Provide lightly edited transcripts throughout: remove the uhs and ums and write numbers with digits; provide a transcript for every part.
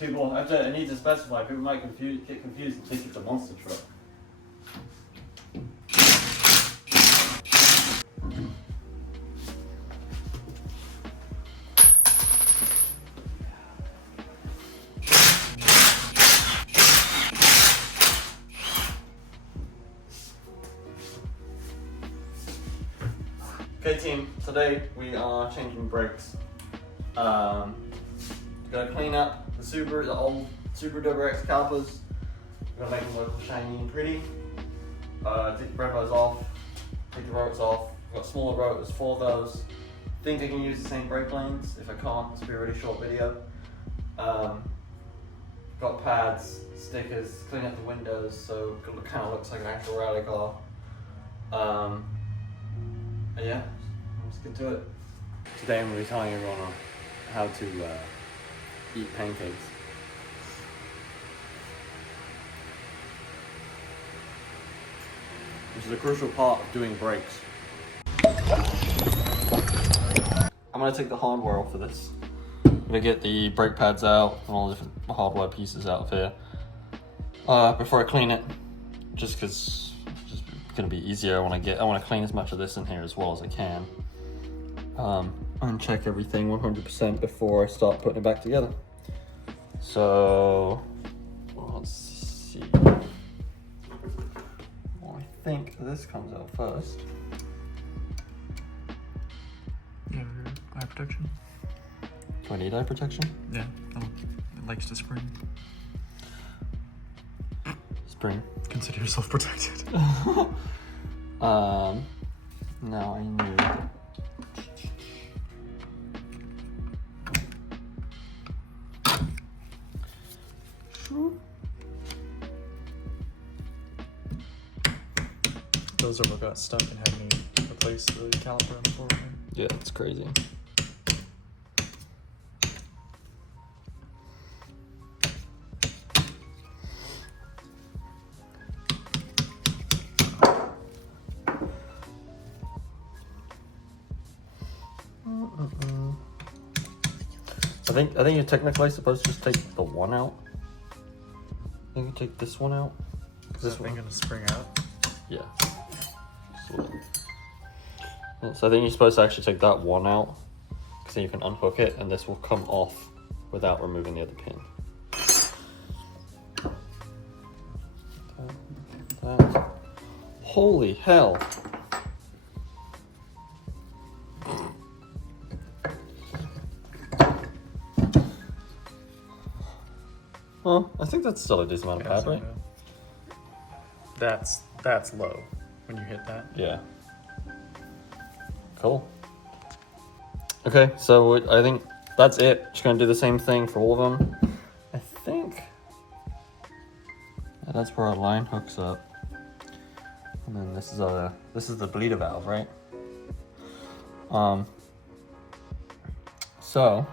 People, I need to specify, people might get confused and think it's a monster truck. Okay team, today we are changing brakes. Gotta clean up the old Super Double X calipers. We're gonna make them look shiny and pretty. Take the brake pads off, take the rotors off. We've got smaller rotors for those. Think I can use the same brake lanes. If I can't, it's be a really short video. Got pads, stickers, clean up the windows so it kind of looks like an actual rally car. Yeah, let's get to it. Today I'm going to be telling everyone on how to eat pancakes. Which is a crucial part of doing brakes. I'm going to take the hardware off for this. I'm going to get the brake pads out and all the different hardware pieces out of here before I clean it, just because it's going to be easier. I want to clean as much of this in here as well as I can. And check everything 100% before I start putting it back together. So let's see. Well, I think this comes out first. You have your eye protection? Do I need eye protection? Yeah, it likes to spring. Spring. Consider yourself protected. Now I need. Those ever got stuck and had to replace the caliper on the floor? Yeah, it's crazy. I think you're technically supposed to just take the one out. I think you take this one out. Is this thing gonna spring out? Yeah. So I think you're supposed to actually take that one out, because then you can unhook it and this will come off without removing the other pin. Holy hell. Well, I think that's still a decent amount of pad, right? That's low when you hit that. Yeah. Cool. Okay, so I think that's it. Just gonna do the same thing for all of them. I think that's where our line hooks up, and then this is the bleeder valve, right? So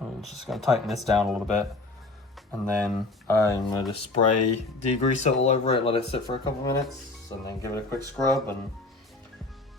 I'm just gonna tighten this down a little bit, and then I'm gonna just spray degrease it all over it, let it sit for a couple minutes, and then give it a quick scrub and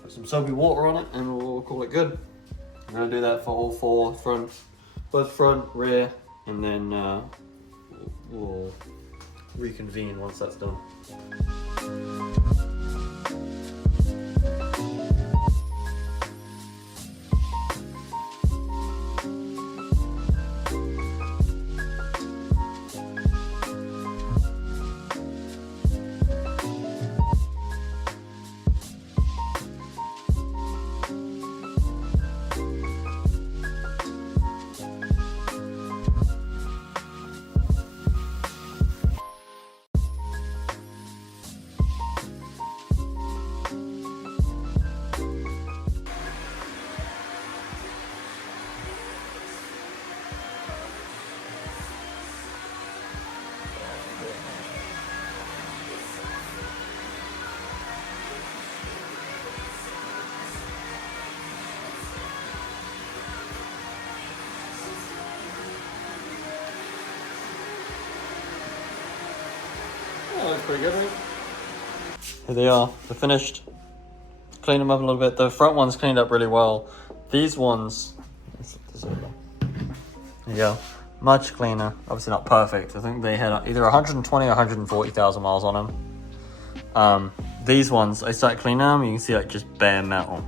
put some soapy water on it, and we'll call it good. I'm gonna do that for all four fronts, both front, rear, and then we'll reconvene once that's done. That looks pretty good, right? Here they are. They're finished. Clean them up a little bit. The front one's cleaned up really well. These ones... There you go. Much cleaner. Obviously not perfect. I think they had either 120 or 140,000 miles on them. These ones, I started cleaning them, you can see like just bare metal.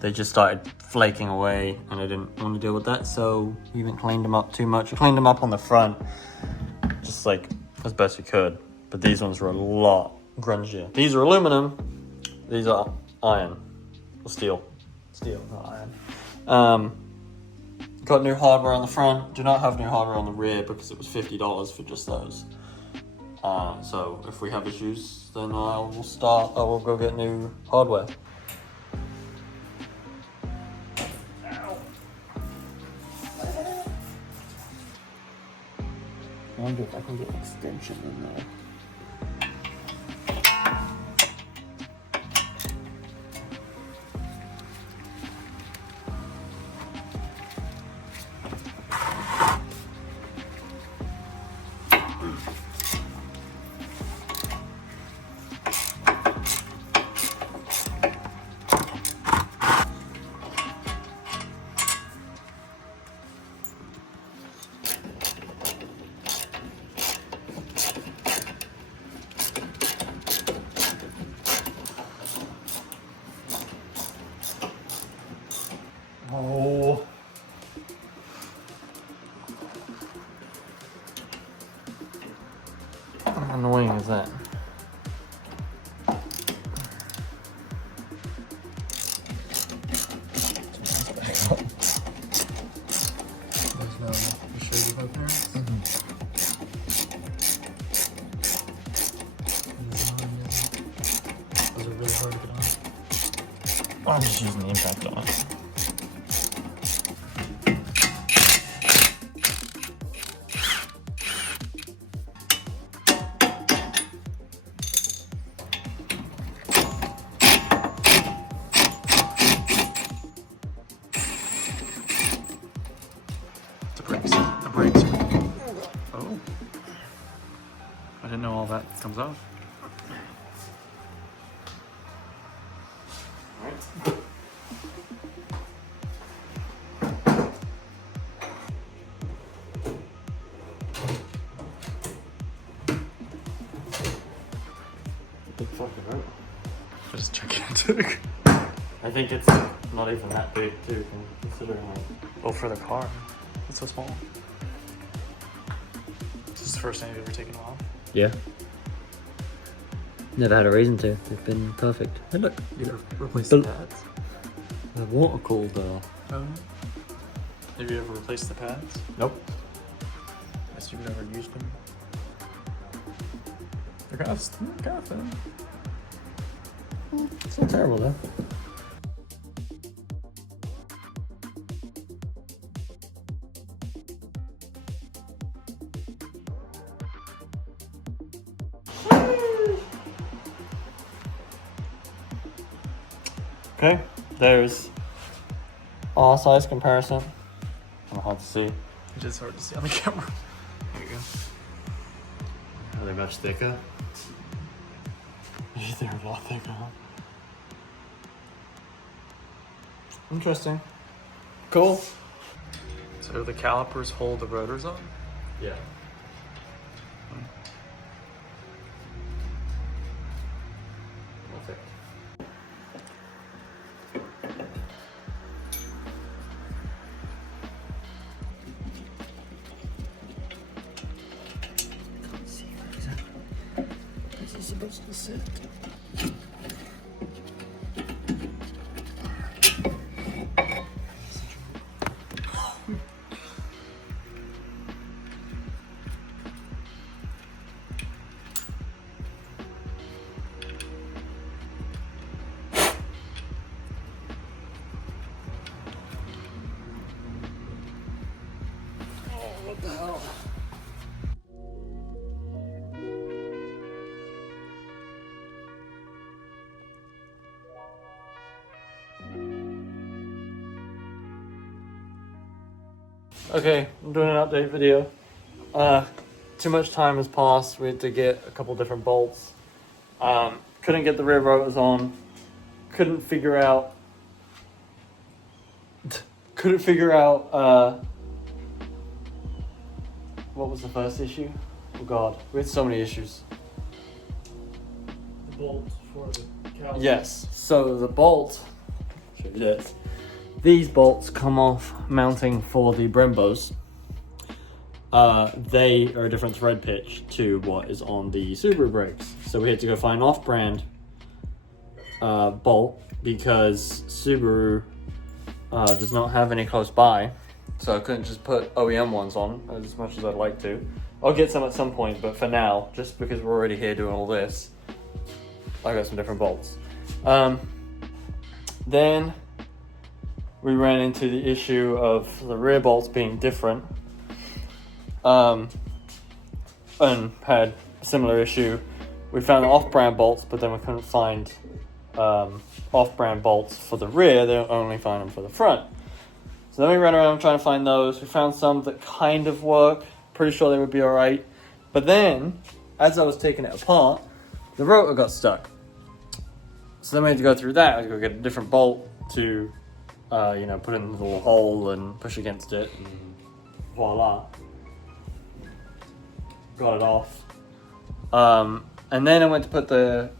They just started flaking away and I didn't want to deal with that, so we haven't cleaned them up too much. I cleaned them up on the front, just like as best we could. But these ones were a lot grungier. These are aluminum, these are iron, or steel. Steel, not iron. Got new hardware on the front. Do not have new hardware on the rear because it was $50 for just those. So if we have issues, then I will go get new hardware. I wonder if I can get an extension in there. Oh. How annoying is that? There's no shady hook there. Those are really hard to get on. I'm just using the impact on it. The brakes. Oh. I didn't know all that comes off. Big fucking rope. Just gigantic. I think it's not even that big too, considering like. Oh, for the car. It's so small. This is the first time you've ever taken them off? Yeah. Never had a reason to. They've been perfect. Hey, look. You replaced the pads? The water cooled though. Oh. Have you ever replaced the pads? Nope. Guess you've never used them. They're kind of thin. It's not terrible though. Okay, there's all size comparison. Hard to see. It is hard to see on the camera. There you go. Are they much thicker? They're a lot thicker, huh? Interesting. Cool. So the calipers hold the rotors on? Yeah. Perfect. Can't see where exactly this is supposed to sit. What the hell? Okay, I'm doing an update video. Too much time has passed. We had to get a couple different bolts. Couldn't get the rear rotors on. Couldn't figure out what was the first issue? Oh God, we had so many issues. The bolt for the caliper. Yes, so the bolt, show you this. These bolts come off mounting for the Brembos. They are a different thread pitch to what is on the Subaru brakes. So we had to go find off-brand bolt because Subaru does not have any close by. So I couldn't just put OEM ones on as much as I'd like to. I'll get some at some point, but for now, just because we're already here doing all this, I got some different bolts. Then we ran into the issue of the rear bolts being different, and had a similar issue. We found the off-brand bolts, but then we couldn't find off-brand bolts for the rear. They only find them for the front. So then we ran around trying to find those. We found some that kind of work. Pretty sure they would be all right. But then, as I was taking it apart, the rotor got stuck. So then we had to go through that. I had to go get a different bolt to, put in the little hole and push against it, and voila, got it off. And then I went to put the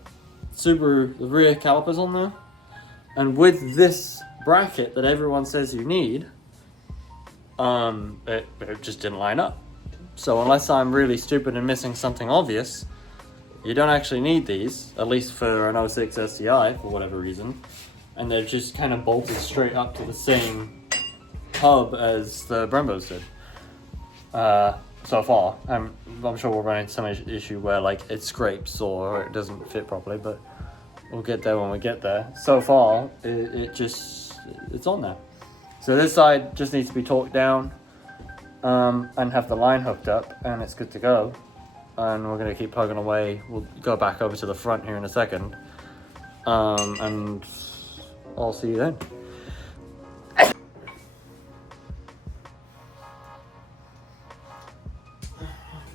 rear calipers on there, and with this bracket that everyone says you need, it just didn't line up. So unless I'm really stupid and missing something obvious, you don't actually need these, at least for an 06 STI for whatever reason. And they're just kind of bolted straight up to the same hub as the Brembos did. So far, I'm sure we'll run into some issue where like it scrapes or it doesn't fit properly, but we'll get there when we get there. So far, it's on there. So this side just needs to be torqued down and have the line hooked up, and it's good to go. And we're gonna keep plugging away. We'll go back over to the front here in a second, and I'll see you then.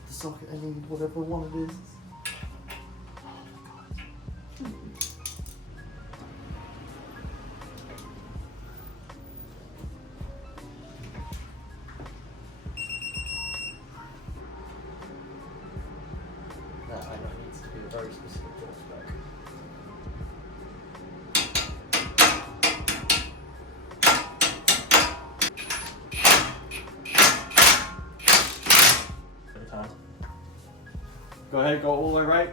The socket, I need whatever one it is. That I know needs to be a very specific torque spec. Every time. Go ahead, go all the way right.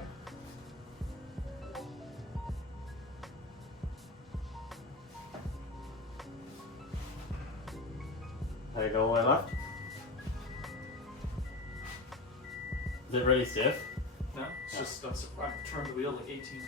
There you go, all the way left. Is it really stiff? No, it's just I've turned the wheel like 18 times.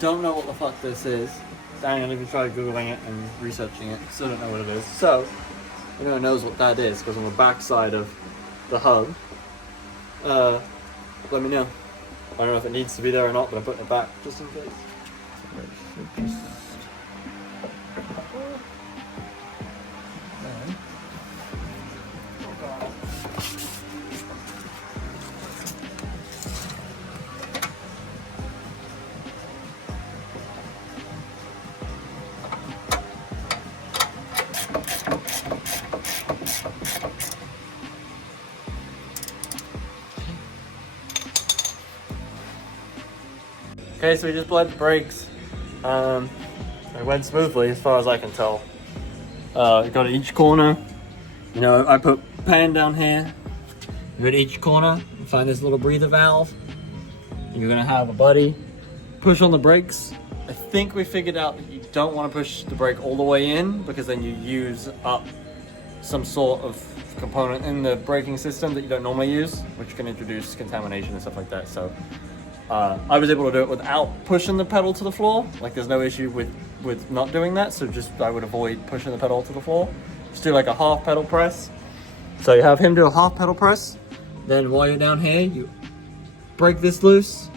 Don't know what the fuck this is. Daniel even tried googling it and researching it. Still don't know what it is. So, anyone knows what that is, because on the back side of the hub, let me know. I don't know if it needs to be there or not, but I'm putting it back just in case. Okay, so we just bled the brakes. It went smoothly as far as I can tell. You got each corner. You know, I put pan down here. You got each corner. You find this little breather valve. You're gonna have a buddy push on the brakes. I think we figured out that you don't want to push the brake all the way in, because then you use up some sort of component in the braking system that you don't normally use, which can introduce contamination and stuff like that. So I was able to do it without pushing the pedal to the floor. Like, there's no issue with not doing that. So I would avoid pushing the pedal to the floor. Just do like a half pedal press. So you have him do a half pedal press. Then while you're down here, you break this loose,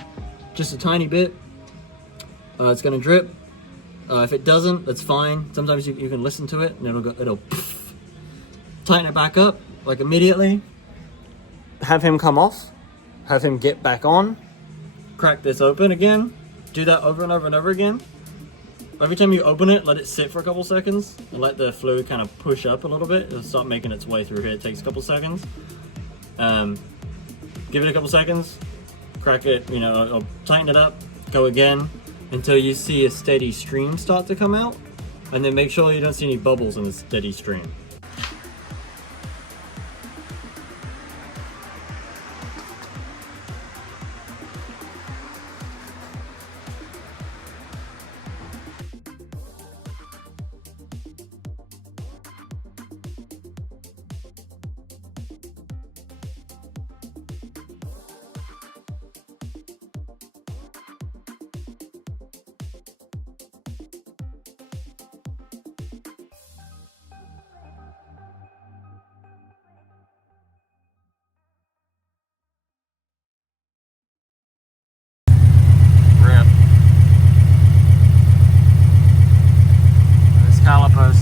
just a tiny bit. It's gonna drip. If it doesn't, that's fine. Sometimes you can listen to it and it'll tighten it back up like immediately. Have him come off, have him get back on, crack this open again, do that over and over and over again. Every time you open it, let it sit for a couple seconds and let the fluid kind of push up a little bit. It'll start making its way through here. It takes a couple seconds. Give it a couple seconds, crack it, it'll tighten it up, go again until you see a steady stream start to come out, and then make sure you don't see any bubbles in the steady stream.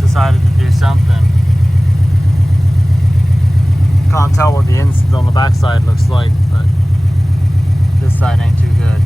Decided to do something. Can't tell what the inside on the back side looks like, but this side ain't too good.